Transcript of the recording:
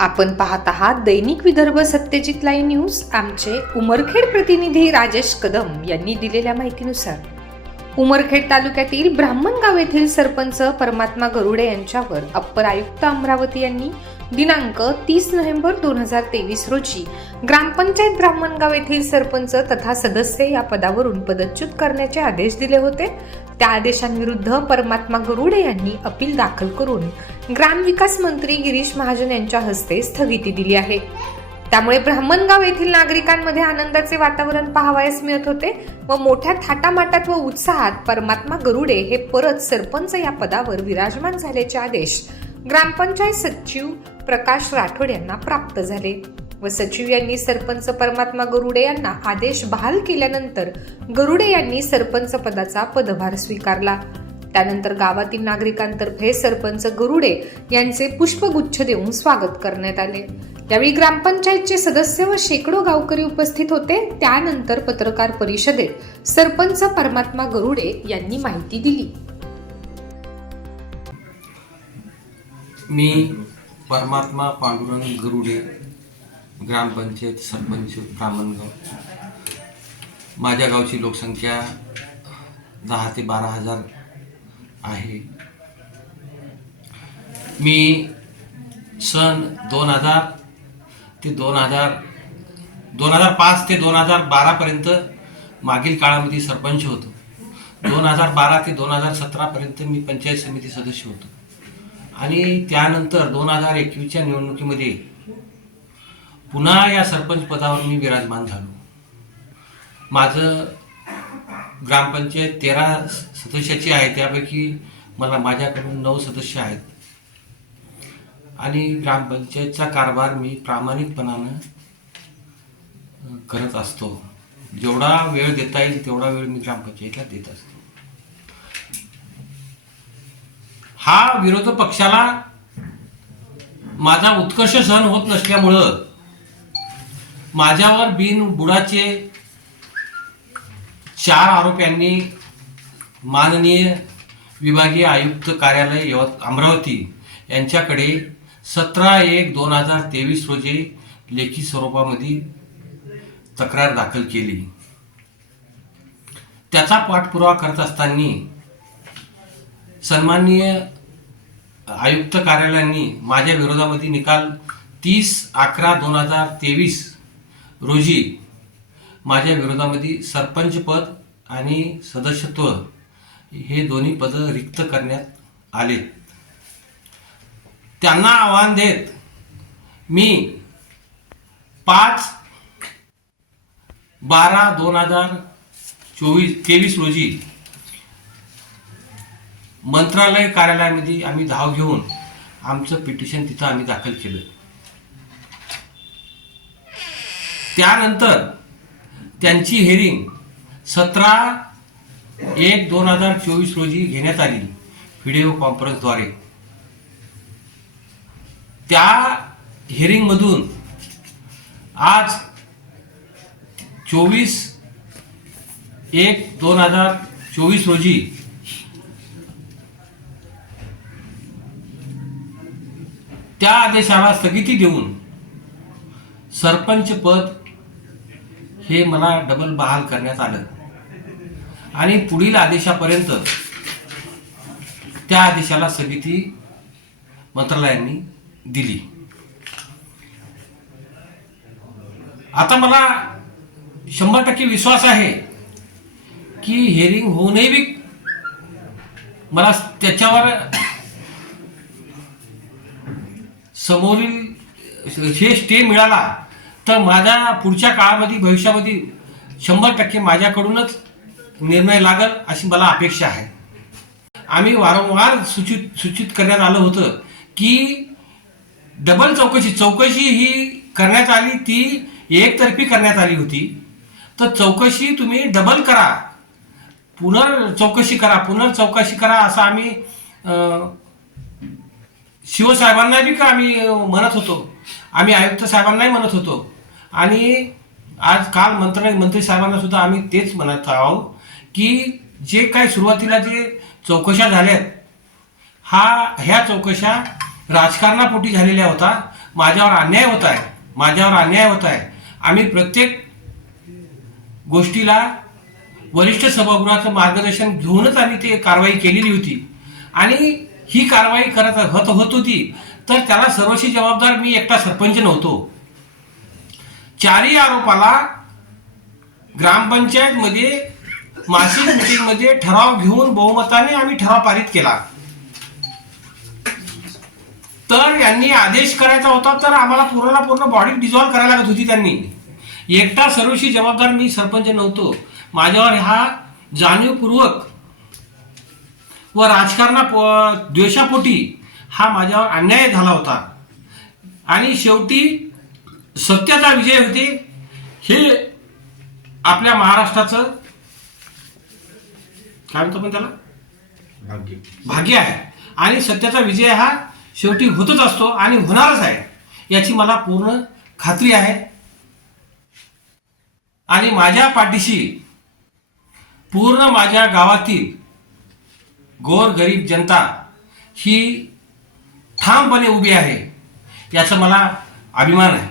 आपण पाहत आहात दैनिक विदर्भ सत्यजित लाईव्ह न्यूज. आमचे उमरखेड प्रतिनिधी राजेश कदम यांनी दिलेल्या माहितीनुसार. उमरखेड तालुक्यातील ब्राह्मणगाव येथील सरपंच परमात्मा गरुडे यांच्यावर अप्पर आयुक्त अमरावती यांनी दिनांक तीस नोव्हेंबर दोन हजार तेवीस रोजी ग्रामपंचायत ब्राह्मणगाव येथील सरपंच तथा सदस्य या पदावरून पदच्युत करण्याचे आदेश दिले होते. त्या आदेशांविरुद्ध परमात्मा गरुडे यांनी अपील दाखल करून ग्रामविकास मंत्री गिरीश महाजन यांच्या हस्ते स्थगिती दिली आहे. त्यामुळे ब्राह्मणगाव येथील नागरिकांमध्ये आनंदाचे वातावरण पाहावयास मिळत होते व मोठ्या थाटामाटात व उत्साहात परमात्मा गरुडे हे परत सरपंच या पदावर विराजमान झाल्याचे आदेश ग्रामपंचायत सचिव प्रकाश राठोड यांना प्राप्त झाले व सचिव यांनी सरपंच परमात्मा गरुडे यांना आदेश बहाल केल्यानंतर गरुडे यांनी सरपंच पदाचा पदभार स्वीकारला. त्यानंतर गावातील नागरिकांतर्फे सरपंच गरुडे यांचे पुष्पगुच्छ देऊन स्वागत करण्यात आले. यावेळी ग्रामपंचायतचे सदस्य व शेकडो गावकरी उपस्थित होते. त्यानंतर पत्रकार परिषदेत सरपंच परमात्मा गरुडे यांनी माहिती दिली. मी परमात्मा पांडुरंग गरुडे ग्रामपंचायत सरपंच ब्राह्मणगाव माझ्या गावची लोकसंख्या दहा ते बारा हजार आहे. मी सन दोन हजार ते दोन हजार दोन हजार पाच ते दोन हजार बारापर्यंत मागील काळामध्ये सरपंच होतो. दोन हजार बारा ते दोन हजार सतरापर्यंत मी पंचायत समिती सदस्य होतो. आणि त्यानंतर दोन हजार एकवीसच्या निवडणुकीमध्ये पुन्हा या सरपंच पदावर मी विराजमान झालो. माझं ग्रामपंचायत तेरा सदस्याची आहे त्यापैकी मला माझ्याकडून नऊ सदस्य आहेत. आणि ग्रामपंचायतचा कारभार मी प्रामाणिकपणानं करत असतो. जेवढा वेळ देता येईल तेवढा वेळ मी ग्रामपंचायतीला देत असतो. हा विरोधी पक्षाला माझा उत्कर्ष सहन होत नसल्यामुळं माझ्यावर बिन बुडाचे चार आरोप्यांनी माननीय विभागीय आयुक्त कार्यालय यवत अमरावती यांच्याकडे सतरा एक दोन हजार तेवीस रोजी लेखी स्वरूपामध्ये तक्रार दाखल केली. त्याचा पाठपुरावा करत असताना सन्माननीय आयुक्त कार्यालयांनी माझ्या विरोधामध्ये निकाल तीस अकरा दोन हजार तेवीस रोजी माझ्या विरोधामध्ये सरपंच पद आणि सदस्यत्व हे दोन्ही पदं रिक्त करण्यात आले. त्यांना आव्हान देत मी पाच बारा दोन हजार चोवीस तेवीस रोजी मंत्रालय कार्यालयामध्ये आम्ही धाव घेऊन आमचं पिटिशन तिथं आम्ही दाखल केलं. त्यानंतर त्यांची हेरिंग सतरा एक दोन हजार चोवीस रोजी घेण्यात आली. व्हिडिओ कॉन्फरन्सद्वारे. त्या हिअरिंगमधून आज चोवीस एक दोन हजार चोवीस रोजी त्या आदेशाला स्थगिती देऊन सरपंच पद हे मला डबल बहाल करण्यात आलं. आणि पुढील आदेशापर्यंत त्या आदेशाला स्थगिती मंत्रालयांनी दिली. आता मला शंभर टक्के विश्वास आहे की हेरिंग होऊनही बी. मला त्याच्यावर समोरील हे स्टे मिळाला तर माझ्या पुढच्या काळामध्ये भविष्यामध्ये शंभर टक्के माझ्याकडूनच निर्णय लागल अशी मला अपेक्षा आहे. आम्ही वारंवार सूचित सूचित करण्यात आलं होतं की डबल चौकशी चौकशी ही करण्यात आली ती एकतर्फी करण्यात आली होती. तर चौकशी तुम्ही डबल करा. पुनर् चौकशी करा पुनर्चौकशी करा असं आम्ही शिवसाहेबांना बी का आम्ही म्हणत होतो. आम्ही आयुक्त साहेबांनाही म्हणत होतो. आणि आज काल मंत्र मंत्री साहेबांना सुद्धा आम्ही तेच म्हणत आहोत की जे काही सुरुवातीला जे चौकशा झाल्यात हा ह्या चौकशा राजकारणापोटी झालेला होता. माझ्यावर अन्याय होत आहे. माझ्यावर अन्याय होत आहे. आम्ही प्रत्येक गोष्टीला वरिष्ठ सभागृहाचं मार्गदर्शन घेऊनच आम्ही ते कारवाई केलेली होती. आणि ही कारवाई करत होत होत होती तर त्याला सर्वशी जबाबदार मी एकटा सरपंच नव्हतो. चारही आरोपाला ग्रामपंचायतमध्ये मासिक मिटिंगमध्ये ठराव घेऊन बहुमताने आम्ही ठराव पारित केला. तर यांनी आदेश करायचा होता तर आम्हाला पूर्ण पूर्ण बॉडी डिझॉल्व्ह करायला लागत होती त्यांनी. एकटा सर्वस्वी जबाबदार मी सरपंच नव्हतो. माझ्यावर हा जाणीवपूर्वक व राजकारणा प- द्वेषापोटी हा माझ्यावर अन्याय झाला होता. आणि शेवटी सत्याचा विजय होते हे आपल्या महाराष्ट्राचं काय म्हणतो आपण त्याला? भाग्य. भाग्य आहे. आणि सत्याचा विजय हा शेवटी होतच असतो आणि होणारच आहे. याची मला पूर्ण खात्री आहे. आणि माझ्या पाठीशी पूर्ण माझ्या गावातील गोर गरीब जनता ही ठामपणे उभी आहे याचा मला अभिमान आहे.